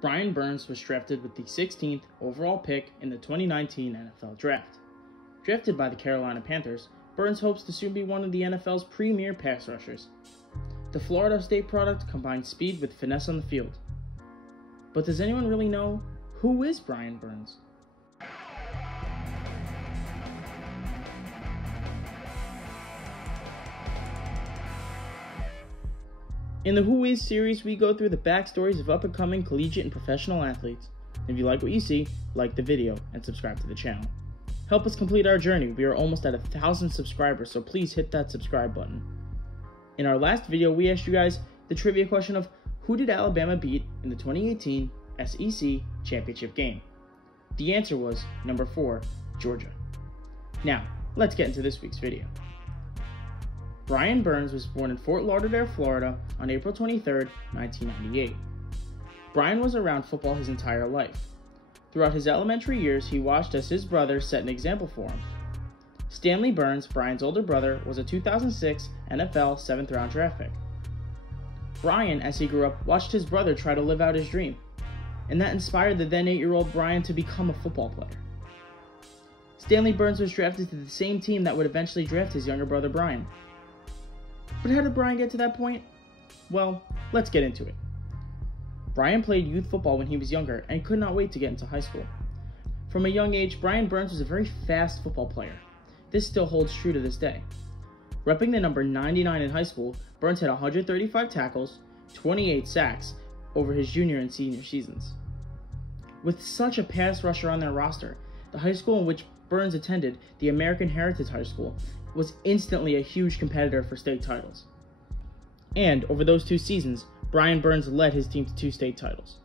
Brian Burns was drafted with the 16th overall pick in the 2019 NFL Draft. Drafted by the Carolina Panthers, Burns hopes to soon be one of the NFL's premier pass rushers. The Florida State product combines speed with finesse on the field. But does anyone really know who is Brian Burns? In the Who Is series, we go through the backstories of up-and-coming collegiate and professional athletes. If you like what you see, like the video and subscribe to the channel. Help us complete our journey. We are almost at 1,000 subscribers, so please hit that subscribe button. In our last video, we asked you guys the trivia question of who did Alabama beat in the 2018 SEC Championship game? The answer was number 4, Georgia. Now, let's get into this week's video. Brian Burns was born in Fort Lauderdale, Florida on April 23, 1998. Brian was around football his entire life. Throughout his elementary years, he watched as his brother set an example for him. Stanley Burns, Brian's older brother, was a 2006 NFL 7th round draft pick. Brian, as he grew up, watched his brother try to live out his dream, and that inspired the then 8-year-old Brian to become a football player. Stanley Burns was drafted to the same team that would eventually draft his younger brother Brian. But how did Brian get to that point? Well, let's get into it. Brian played youth football when he was younger and could not wait to get into high school. From a young age, Brian Burns was a very fast football player. This still holds true to this day. Repping the number 99 in high school, Burns had 135 tackles, 28 sacks over his junior and senior seasons. With such a pass rusher on their roster, the high school in which Burns attended, the American Heritage High School, was instantly a huge competitor for state titles. And over those 2 seasons, Brian Burns led his team to 2 state titles.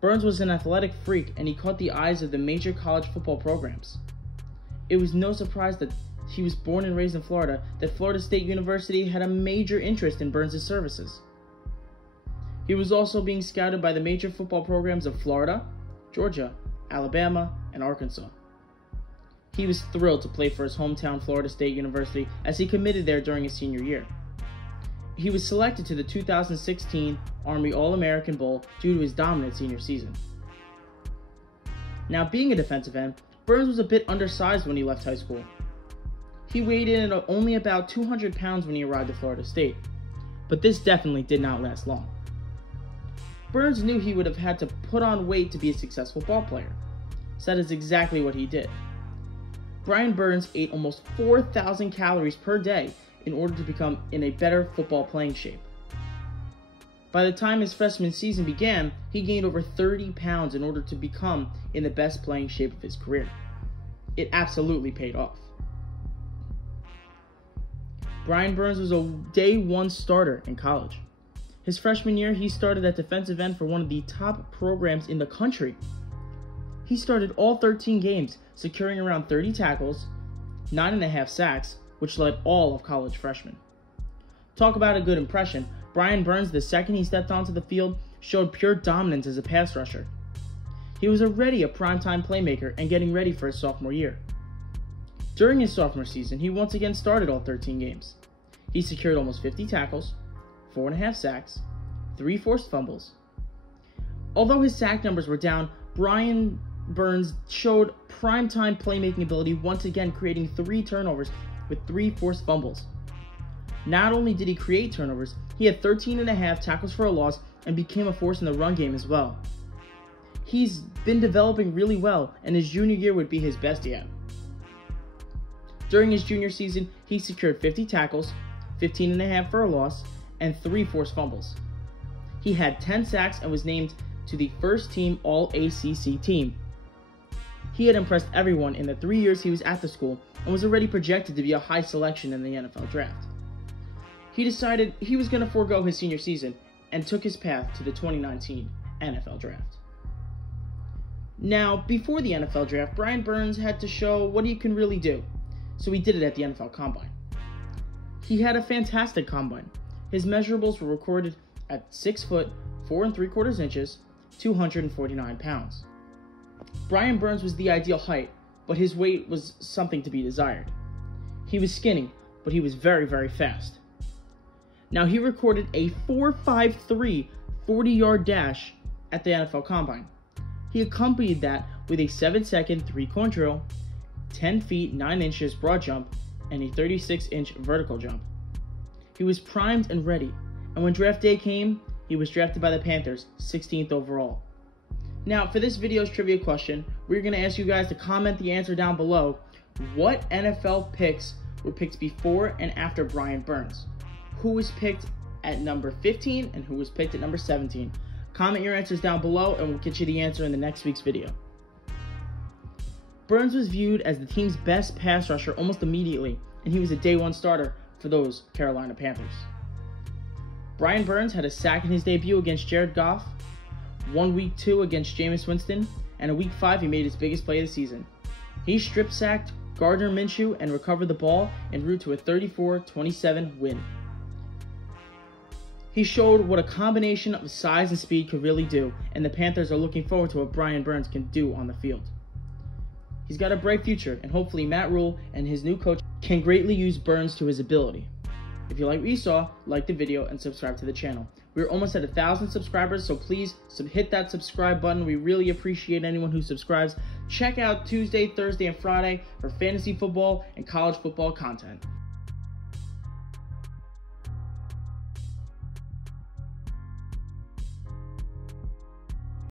Burns was an athletic freak, and he caught the eyes of the major college football programs. It was no surprise that he was born and raised in Florida that Florida State University had a major interest in Burns' services. He was also being scouted by the major football programs of Florida, Georgia, Alabama, and Arkansas. He was thrilled to play for his hometown Florida State University as he committed there during his senior year. He was selected to the 2016 Army All-American Bowl due to his dominant senior season. Now, being a defensive end, Burns was a bit undersized when he left high school. He weighed in at only about 200 pounds when he arrived at Florida State, but this definitely did not last long. Burns knew he would have had to put on weight to be a successful ball player, so that is exactly what he did. Brian Burns ate almost 4,000 calories per day in order to become in a better football playing shape. By the time his freshman season began, he gained over 30 pounds in order to become in the best playing shape of his career. It absolutely paid off. Brian Burns was a day 1 starter in college. His freshman year, he started at defensive end for one of the top programs in the country. He started all 13 games, securing around 30 tackles, 9.5 sacks, which led all of college freshmen. Talk about a good impression. Brian Burns, the second he stepped onto the field, showed pure dominance as a pass rusher. He was already a primetime playmaker and getting ready for his sophomore year. During his sophomore season, he once again started all 13 games. He secured almost 50 tackles, 4.5 sacks, 3 forced fumbles. Although his sack numbers were down, Brian Burns showed primetime playmaking ability, once again creating 3 turnovers with 3 forced fumbles. Not only did he create turnovers, he had 13.5 tackles for a loss and became a force in the run game as well. He's been developing really well, and his junior year would be his best yet. During his junior season, he secured 50 tackles, 15.5 for a loss, and 3 forced fumbles. He had 10 sacks and was named to the first team All-ACC team. He had impressed everyone in the 3 years he was at the school and was already projected to be a high selection in the NFL draft. He decided he was going to forego his senior season and took his path to the 2019 NFL draft. Now, before the NFL draft, Brian Burns had to show what he can really do, so he did it at the NFL Combine. He had a fantastic combine. His measurables were recorded at 6 foot 4 3/4 inches, 249 pounds. Brian Burns was the ideal height, but his weight was something to be desired. He was skinny, but he was very, very fast. Now, he recorded a 4.53 40-yard dash at the NFL Combine. He accompanied that with a 7-second three-cone drill, 10 feet 9 inches broad jump, and a 36-inch vertical jump. He was primed and ready, and when draft day came, he was drafted by the Panthers, 16th overall. Now, for this video's trivia question, we're going to ask you guys to comment the answer down below. What NFL picks were picked before and after Brian Burns? Who was picked at number 15 and who was picked at number 17? Comment your answers down below and we'll get you the answer in the next week's video. Burns was viewed as the team's best pass rusher almost immediately, and he was a day one starter for those Carolina Panthers. Brian Burns had a sack in his debut against Jared Goff, won Week 2 against Jameis Winston, and in Week 5 he made his biggest play of the season. He strip-sacked Gardner Minshew and recovered the ball en route to a 34-27 win. He showed what a combination of size and speed could really do, and the Panthers are looking forward to what Brian Burns can do on the field. He's got a bright future, and hopefully Matt Rule and his new coach can greatly use Burns to his ability. If you like what you saw, like the video and subscribe to the channel. We're almost at 1,000 subscribers, so please hit that subscribe button. We really appreciate anyone who subscribes. Check out Tuesday, Thursday, and Friday for fantasy football and college football content.